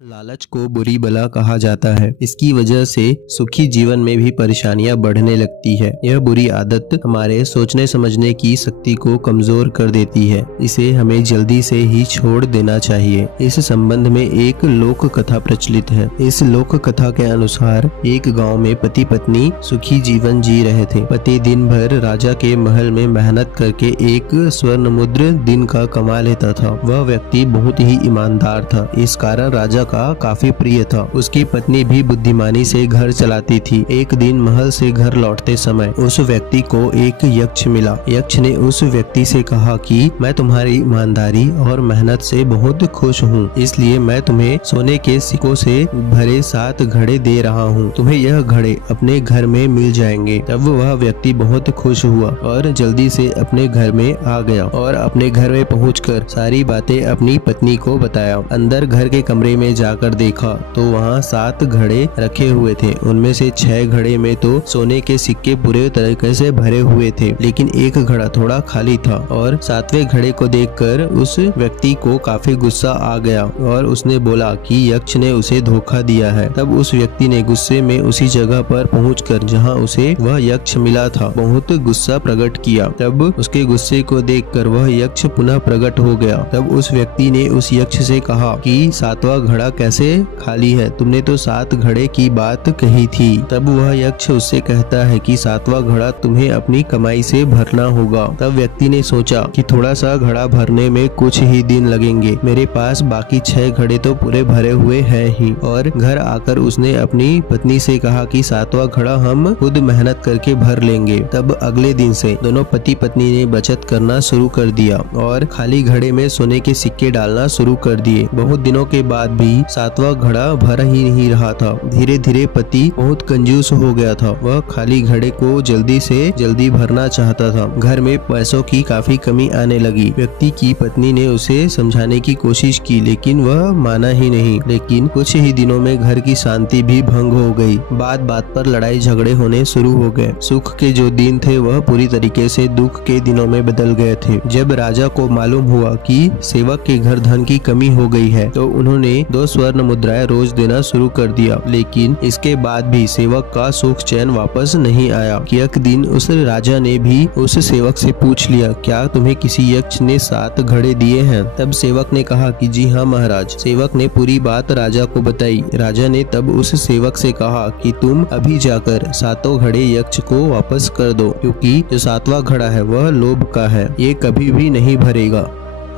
लालच को बुरी बला कहा जाता है। इसकी वजह से सुखी जीवन में भी परेशानियां बढ़ने लगती है। यह बुरी आदत हमारे सोचने समझने की शक्ति को कमजोर कर देती है। इसे हमें जल्दी से ही छोड़ देना चाहिए। इस संबंध में एक लोक कथा प्रचलित है। इस लोक कथा के अनुसार एक गांव में पति पत्नी सुखी जीवन जी रहे थे। पति दिन भर राजा के महल में मेहनत करके एक स्वर्ण मुद्र दिन का कमा लेता था। वह व्यक्ति बहुत ही ईमानदार था। इस कारण राजा का काफी प्रिय था। उसकी पत्नी भी बुद्धिमानी से घर चलाती थी। एक दिन महल से घर लौटते समय उस व्यक्ति को एक यक्ष मिला। यक्ष ने उस व्यक्ति से कहा कि मैं तुम्हारी ईमानदारी और मेहनत से बहुत खुश हूँ, इसलिए मैं तुम्हें सोने के सिक्कों से भरे 7 घड़े दे रहा हूँ। तुम्हें यह घड़े अपने घर में मिल जाएंगे। तब वह व्यक्ति बहुत खुश हुआ और जल्दी से अपने घर में आ गया और अपने घर में पहुंचकर सारी बातें अपनी पत्नी को बताया। अंदर घर के कमरे में जाकर देखा तो वहाँ 7 घड़े रखे हुए थे। उनमें से 6 घड़े में तो सोने के सिक्के पूरे तरीके से भरे हुए थे, लेकिन एक घड़ा थोड़ा खाली था। और 7वें घड़े को देखकर उस व्यक्ति को काफी गुस्सा आ गया और उसने बोला कि यक्ष ने उसे धोखा दिया है। तब उस व्यक्ति ने गुस्से में उसी जगह पर पहुंचकर जहां उसे वह यक्ष मिला था बहुत गुस्सा प्रकट किया। तब उसके गुस्से को देखकर वह यक्ष पुनः प्रकट हो गया। तब उस व्यक्ति ने उस यक्ष से कहा कि 7वां घड़ा कैसे खाली है? तुमने तो 7 घड़े की बात कही थी। तब वह यक्ष उससे कहता है कि 7वां घड़ा तुम्हें अपनी कमाई से भरना होगा। तब व्यक्ति ने सोचा कि थोड़ा सा घड़ा भरने में कुछ ही दिन लगेंगे, मेरे पास बाकी 6 घड़े तो पूरे भरे हुए हैं ही। और घर आकर उसने अपनी पत्नी से कहा कि 7वां घड़ा हम खुद मेहनत करके भर लेंगे। तब अगले दिन से दोनों पति पत्नी ने बचत करना शुरू कर दिया और खाली घड़े में सोने के सिक्के डालना शुरू कर दिए। बहुत दिनों के बाद भी 7वां घड़ा भरा ही नहीं रहा था। धीरे धीरे पति बहुत कंजूस हो गया था। वह खाली घड़े को जल्दी से जल्दी भरना चाहता था। घर में पैसों की काफी कमी आने लगी। व्यक्ति की पत्नी ने उसे समझाने की कोशिश की, लेकिन वह माना ही नहीं। लेकिन कुछ ही दिनों में घर की शांति भी भंग हो गई। बात बात पर लड़ाई झगड़े होने शुरू हो गए। सुख के जो दिन थे वह पूरी तरीके से दुख के दिनों में बदल गए थे। जब राजा को मालूम हुआ कि सेवक के घर धन की कमी हो गई है तो उन्होंने 2 स्वर्ण मुद्राएं रोज देना शुरू कर दिया। लेकिन इसके बाद भी सेवक का सुख चैन वापस नहीं आया। एक दिन उस राजा ने भी उस सेवक से पूछ लिया, क्या तुम्हें किसी यक्ष ने 7 घड़े दिए हैं? तब सेवक ने कहा कि जी हाँ महाराज। सेवक ने पूरी बात राजा को बताई। राजा ने तब उस सेवक से कहा कि तुम अभी जाकर 7 घड़े यक्ष को वापस कर दो, क्योंकि जो 7वां घड़ा है वह लोभ का है, ये कभी भी नहीं भरेगा।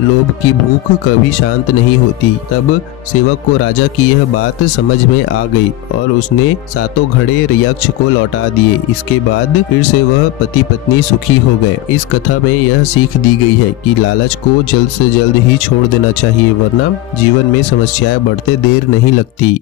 लोभ की भूख कभी शांत नहीं होती। तब सेवक को राजा की यह बात समझ में आ गई और उसने 7 घड़े यक्ष को लौटा दिए। इसके बाद फिर से वह पति पत्नी सुखी हो गए। इस कथा में यह सीख दी गई है कि लालच को जल्द से जल्द ही छोड़ देना चाहिए, वरना जीवन में समस्याएं बढ़ते देर नहीं लगती।